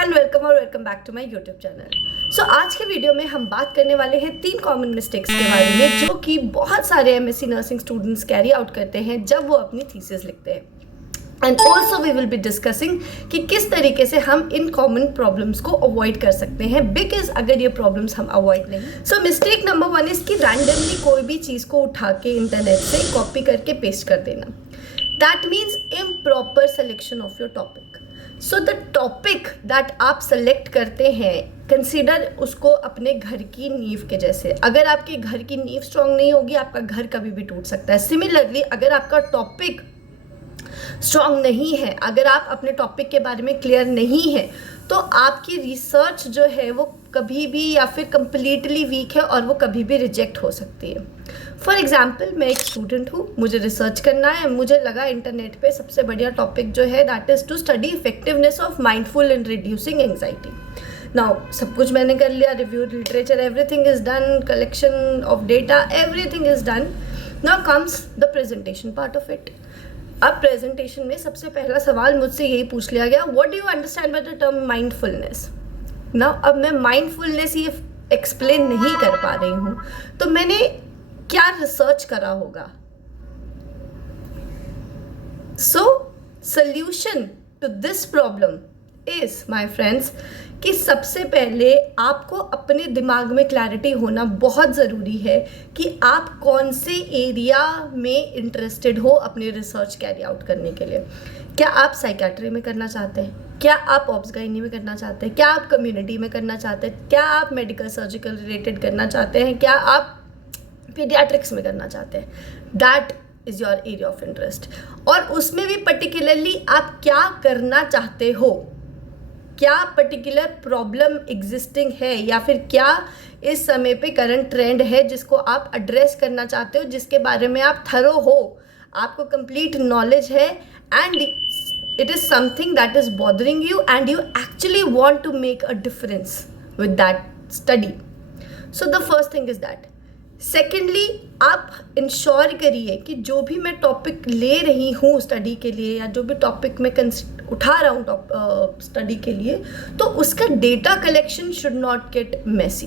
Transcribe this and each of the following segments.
And welcome back to my YouTube channel. So आज के video में हम बात करने वाले हैं 3 कॉमन मिस्टेक्स के बारे में जो कि बहुत सारे MSc nursing students carry out करते हैं जब वो अपनी थीसिस लिखते हैं। And also we will be discussing कि किस तरीके से हम इन कॉमन प्रॉब्लम्स को अवॉइड कर सकते हैं, बिकॉज अगर ये प्रॉब्लम्स हम अवॉइड नहीं। सो मिस्टेक नंबर 1 इज कि रैंडमली कोई भी चीज़ को उठा के इंटरनेट से कॉपी करके पेस्ट कर देना। That means improper selection of your topic. So the topic that आप सेलेक्ट करते हैं, कंसिडर उसको अपने घर की नींव के जैसे। अगर आपके घर की नींव स्ट्रांग नहीं होगी, आपका घर कभी भी टूट सकता है। सिमिलरली अगर आपका टॉपिक स्ट्रांग नहीं है, अगर आप अपने टॉपिक के बारे में क्लियर नहीं है, तो आपकी रिसर्च जो है वो कभी भी या फिर कंप्लीटली वीक है और वो कभी भी रिजेक्ट हो सकती है। फॉर एग्जाम्पल, मैं एक स्टूडेंट हूँ, मुझे रिसर्च करना है, मुझे लगा इंटरनेट पे सबसे बढ़िया टॉपिक जो है that is to study effectiveness of mindful in reducing anxiety. Now सब कुछ मैंने कर लिया, review literature everything is done, collection of data everything is done. Now comes the presentation part of it. अब प्रेजेंटेशन में सबसे पहला सवाल मुझसे यही पूछ लिया गया, what do you understand by the term mindfulness. Now अब मैं माइंडफुलनेस ये एक्सप्लेन नहीं कर पा रही हूँ, तो मैंने क्या रिसर्च करा होगा। So solution to this problem is, my friends, कि सबसे पहले आपको अपने दिमाग में क्लैरिटी होना बहुत ज़रूरी है कि आप कौन से एरिया में इंटरेस्टेड हो अपने रिसर्च कैरी आउट करने के लिए। क्या आप साइकेट्री में करना चाहते हैं? क्या आप ऑब्स-गाइनी में करना चाहते हैं? क्या आप कम्युनिटी में करना चाहते हैं? क्या आप मेडिकल सर्जिकल रिलेटेड करना चाहते हैं? क्या आप पीडियाट्रिक्स में करना चाहते हैं? That is your area of interest. और उसमें भी पर्टिकुलरली आप क्या करना चाहते हो, क्या पर्टिकुलर प्रॉब्लम एग्जिस्टिंग है या फिर क्या इस समय पे करंट ट्रेंड है जिसको आप एड्रेस करना चाहते हो, जिसके बारे में आप थरो हो, आपको कंप्लीट नॉलेज है and it is something that is bothering you and you actually want to make a difference with that study. So the first thing is that. Secondly, आप इंश्योर करिए कि जो भी मैं टॉपिक ले रही हूँ स्टडी के लिए या जो भी टॉपिक मैं उठा रहा हूँ स्टडी के लिए, तो उसका data collection should not get messy.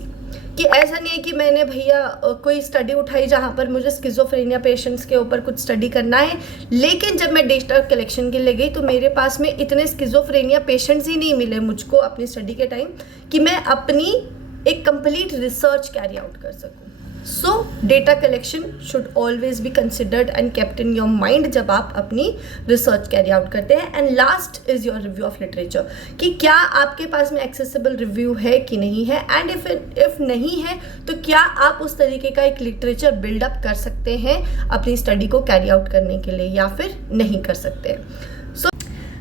कि ऐसा नहीं है कि मैंने भैया कोई स्टडी उठाई जहाँ पर मुझे स्किज़ोफ्रेनिया पेशेंट्स के ऊपर कुछ स्टडी करना है, लेकिन जब मैं डेटा कलेक्शन के लिए गई तो मेरे पास में इतने स्किज़ोफ्रेनिया पेशेंट्स ही नहीं मिले मुझको अपनी स्टडी के टाइम कि मैं अपनी एक कंप्लीट रिसर्च कैरी आउट कर सकूँ। सो data collection should always be considered and kept in your mind जब आप अपनी रिसर्च कैरी आउट करते हैं। And last is your review of literature, कि क्या आपके पास में एक्सेसिबल रिव्यू है कि नहीं है, एंड इफ नहीं है तो क्या आप उस तरीके का एक लिटरेचर बिल्डअप कर सकते हैं अपनी स्टडी को कैरी आउट करने के लिए या फिर नहीं कर सकते।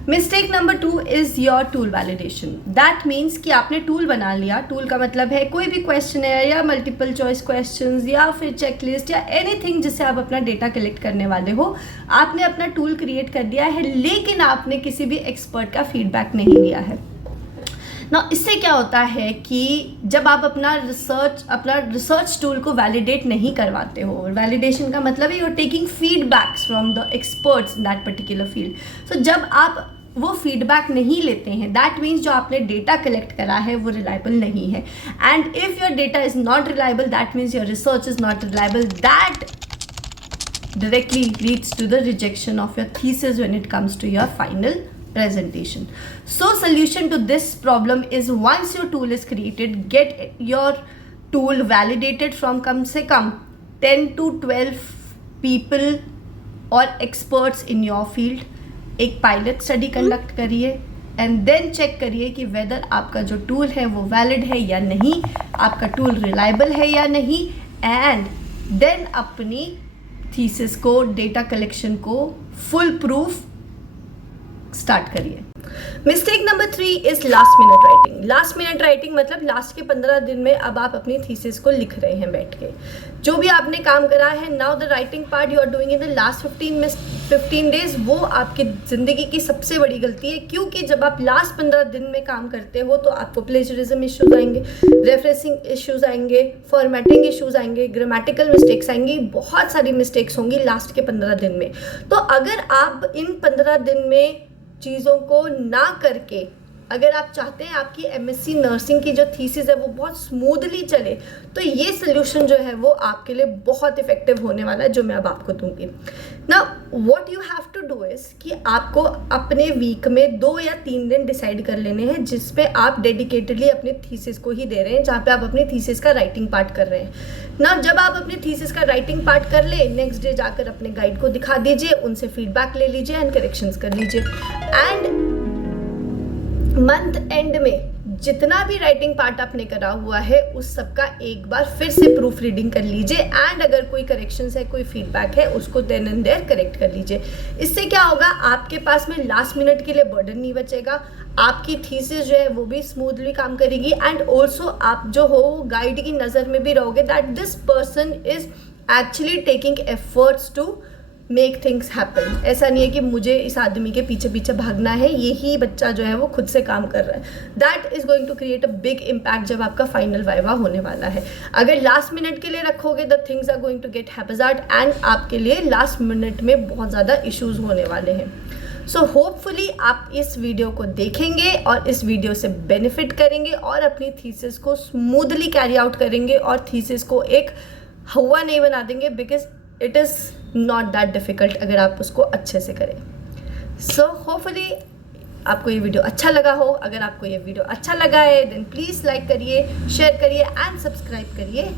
Mistake number 2 is your tool validation. That means कि आपने टूल बना लिया। टूल का मतलब है कोई भी क्वेश्चन है या मल्टीपल चॉइस क्वेश्चंस या फिर चेकलिस्ट या एनीथिंग जिससे आप अपना डेटा कलेक्ट करने वाले हो, आपने अपना टूल क्रिएट कर दिया है, लेकिन आपने किसी भी एक्सपर्ट का फीडबैक नहीं लिया है ना। इससे क्या होता है कि जब आप अपना रिसर्च टूल को वैलिडेट नहीं करवाते हो, वैलिडेशन का मतलब है you are taking feedbacks from the experts in that particular field. So जब आप वो फीडबैक नहीं लेते हैं, दैट मीन्स जो आपने डेटा कलेक्ट करा है वो रिलायबल नहीं है। And if your data is not reliable, that means your research is not reliable. That directly leads to the rejection of your thesis when it comes to your final presentation. So solution to this problem is, once your tool is created, get your tool validated from कम से कम 10 to 12 people or experts in your field। एक pilot study conduct करिए and then check करिए कि weather आपका जो tool है वो valid है या नहीं, आपका टूल रिलायबल है या नहीं, एंड देन अपनी थीसिस को, डेटा कलेक्शन को फुल प्रूफ स्टार्ट करिए। Mistake number 3 is last minute writing. Last minute writing मतलब लास्ट के 15 दिन में अब आप अपनी थीसिस को लिख रहे हैं बैठ के। जो भी आपने काम करा है, now the writing part you are doing in the last 15 days, वो आपकी ज़िंदगी की सबसे बड़ी गलती है। क्योंकि जब आप लास्ट 15 दिन में काम करते हो तो आपको प्लेजरिज्म इश्यूज आएंगे, रेफरेंसिंग इश्यूज आएंगे, फॉर्मेटिंग इश्यूज आएंगे, ग्रामेटिकल मिस्टेक्स आएंगी, बहुत सारी मिस्टेक्स होंगी लास्ट के 15 दिन में। तो अगर आप इन 15 दिन में चीज़ों को ना करके अगर आप चाहते हैं आपकी एमएससी नर्सिंग की जो थीसिस है वो बहुत स्मूथली चले, तो ये सोल्यूशन जो है वो आपके लिए बहुत इफेक्टिव होने वाला है, जो मैं अब आपको दूंगी ना। What you have to do is कि आपको अपने वीक में 2 या 3 दिन डिसाइड कर लेने हैं जिस पे आप डेडिकेटेडली अपने थीसिस को ही दे रहे हैं, जहाँ पे आप अपनी थीसिस का राइटिंग पार्ट कर रहे हैं ना। जब आप अपनी थीसिस का राइटिंग पार्ट कर ले, नेक्स्ट डे जाकर अपने गाइड को दिखा दीजिए, उनसे फीडबैक ले लीजिए एंड करेक्शंस कर लीजिए। एंड मंथ एंड में जितना भी राइटिंग पार्ट आपने करा हुआ है उस सब का एक बार फिर से प्रूफ रीडिंग कर लीजिए, एंड अगर कोई करेक्शंस है, कोई फीडबैक है, उसको देन एंड देयर करेक्ट कर लीजिए। इससे क्या होगा, आपके पास में लास्ट मिनट के लिए बर्डन नहीं बचेगा, आपकी थीसिस जो है वो भी स्मूथली काम करेगी, एंड ऑल्सो आप जो हो गाइड की नज़र में भी रहोगे that this person is actually taking efforts to make things happen. ऐसा नहीं है कि मुझे इस आदमी के पीछे पीछे भागना है, यही बच्चा जो है वो खुद से काम कर रहा है। That is going to create a big impact जब आपका फाइनल वाइवा होने वाला है। अगर लास्ट मिनट के लिए रखोगे the things are going to get haphazard, and आपके लिए लास्ट मिनट में बहुत ज़्यादा इश्यूज होने वाले हैं। सो होपफुली आप इस वीडियो को देखेंगे और इस वीडियो से बेनिफिट करेंगे और अपनी थीसिस को स्मूथली कैरी आउट करेंगे और थीसिस को एक हवा नहीं बना देंगे, because it is not that difficult अगर आप उसको अच्छे से करें। सो होपफुली आपको ये वीडियो अच्छा लगा हो। अगर आपको ये वीडियो अच्छा लगा है देन प्लीज़ लाइक करिए, शेयर करिए एंड सब्सक्राइब करिए। एंड